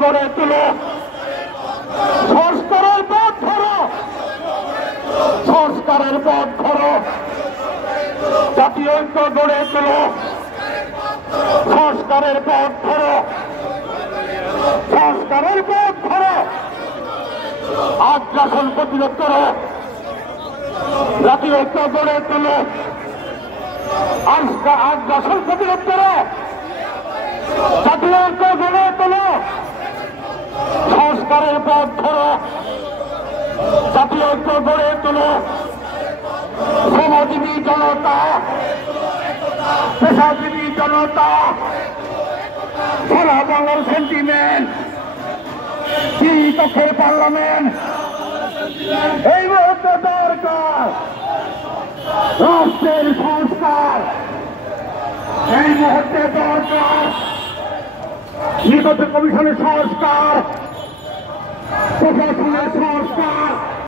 গড়ে তুলো, সংস্কারের পথ ধরো, সংস্কারের পথ ধরো, জাতীয় ঐক্য গড়ে তুলো, সংস্কারের পথ ধরো, সংস্কারের পথ ধরো, আগ্রাসন প্রতিরোধ করো, জাতীয় ঐক্য গড়ে তুলো, আগ্রাসন প্রতিরোধ করো, জাতীয় ঐক্য গড়ে তোলো, সংস্কারের পথ ধরো, জাতীয় ঐক্য গড়ে তোলো, শ্রমজীবী জনতা, পেশাজীবী জনতা, সারা বাংলার সেন্টিমেন্ট, তিন পক্ষের পার্লামেন্ট এই মুহূর্তে দরকার, রাষ্ট্রের সংস্কার এই মুহূর্তে দরকার, নির্বাচন কমিশনের সংস্কার, প্রশাসনের সংস্কার,